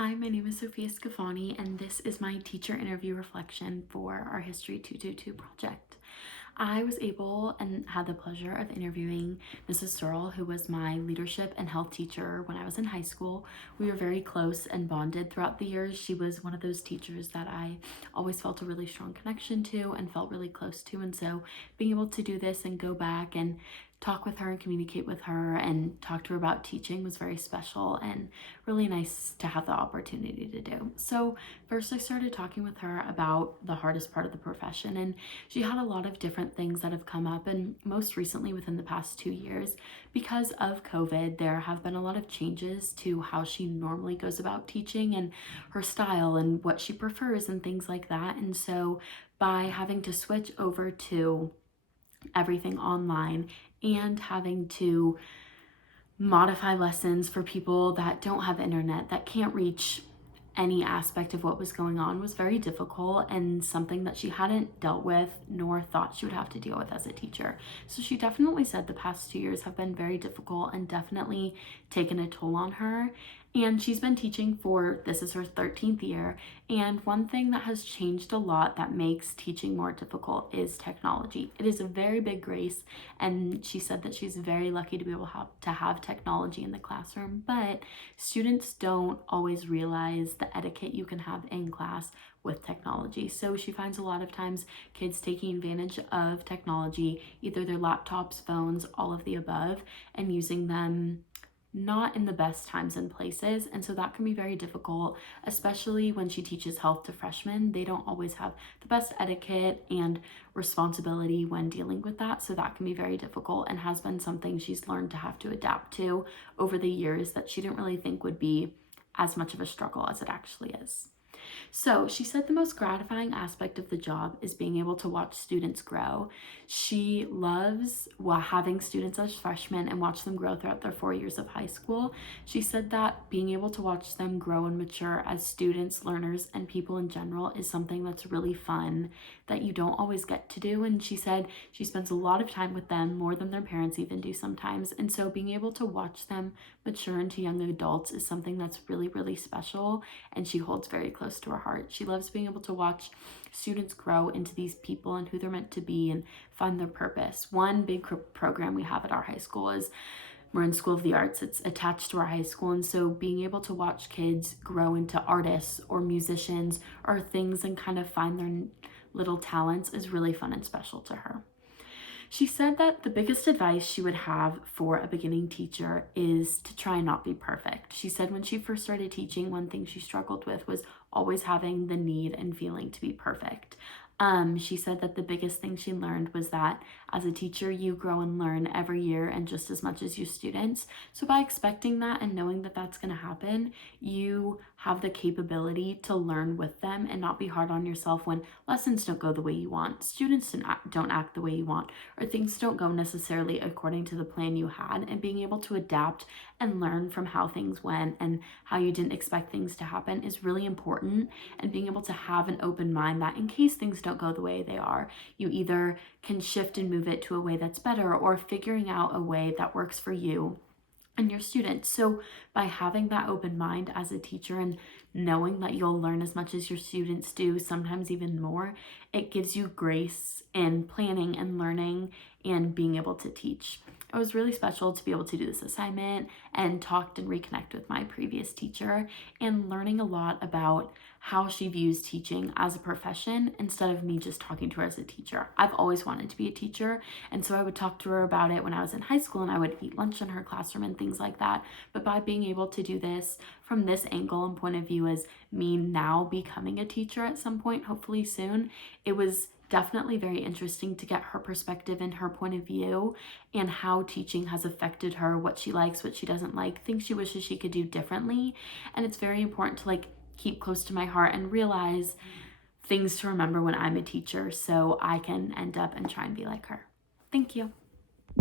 Hi, my name is Sophia Scafani, and this is my teacher interview reflection for our History 222 project. I was able and had the pleasure of interviewing Mrs. Searle, who was my leadership and health teacher when I was in high school. We were very close and bonded throughout the years. She was one of those teachers that I always felt a really strong connection to and felt really close to. And so being able to do this and go back and talk with her and communicate with her and talk to her about teaching was very special and really nice to have the opportunity to do. So first I started talking with her about the hardest part of the profession, and she had a lot of different things that have come up, and most recently within the past 2 years, because of COVID, there have been a lot of changes to how she normally goes about teaching and her style and what she prefers and things like that. And so by having to switch over to everything online and having to modify lessons for people that don't have internet, that can't reach any aspect of what was going on, was very difficult and something that she hadn't dealt with nor thought she would have to deal with as a teacher. So she definitely said the past 2 years have been very difficult and definitely taken a toll on her. And she's been teaching for, this is her 13th year. And one thing that has changed a lot that makes teaching more difficult is technology. It is a very big grace. And she said that she's very lucky to be able to have technology in the classroom, but students don't always realize the etiquette you can have in class with technology. So she finds a lot of times kids taking advantage of technology, either their laptops, phones, all of the above, and using them not in the best times and places. And so that can be very difficult, especially when she teaches health to freshmen. They don't always have the best etiquette and responsibility when dealing with that. So that can be very difficult and has been something she's learned to have to adapt to over the years that she didn't really think would be as much of a struggle as it actually is. So she said the most gratifying aspect of the job is being able to watch students grow. She loves having students as freshmen and watch them grow throughout their 4 years of high school. She said that being able to watch them grow and mature as students, learners, and people in general is something that's really fun that you don't always get to do. And she said she spends a lot of time with them, more than their parents even do sometimes. And so being able to watch them mature into young adults is something that's really, really special, and she holds very close to her heart. She loves being able to watch students grow into these people and who they're meant to be and find their purpose. One big program we have at our high school is we're in School of the Arts. It's attached to our high school. And so being able to watch kids grow into artists or musicians or things and kind of find their little talents is really fun and special to her. She said that the biggest advice she would have for a beginning teacher is to try and not be perfect. She said when she first started teaching, one thing she struggled with was always having the need and feeling to be perfect. She said that the biggest thing she learned was that as a teacher, you grow and learn every year and just as much as your students. So by expecting that and knowing that that's going to happen, you have the capability to learn with them and not be hard on yourself when lessons don't go the way you want, students don't act the way you want, or things don't go necessarily according to the plan you had, and being able to adapt and learn from how things went and how you didn't expect things to happen is really important. And being able to have an open mind that in case things don't go the way they are, you either can shift and move it to a way that's better or figuring out a way that works for you and your students. So by having that open mind as a teacher and knowing that you'll learn as much as your students do, sometimes even more, it gives you grace in planning and learning and being able to teach. It was really special to be able to do this assignment and talked and reconnect with my previous teacher and learning a lot about how she views teaching as a profession instead of me just talking to her as a teacher. I've always wanted to be a teacher, and so I would talk to her about it when I was in high school, and I would eat lunch in her classroom and things like that. But by being able to do this from this angle and point of view as me now becoming a teacher at some point, hopefully soon, it was definitely very interesting to get her perspective and her point of view and how teaching has affected her, what she likes, what she doesn't like, things she wishes she could do differently. And it's very important to keep close to my heart and realize things to remember when I'm a teacher so I can end up and try and be like her. Thank you.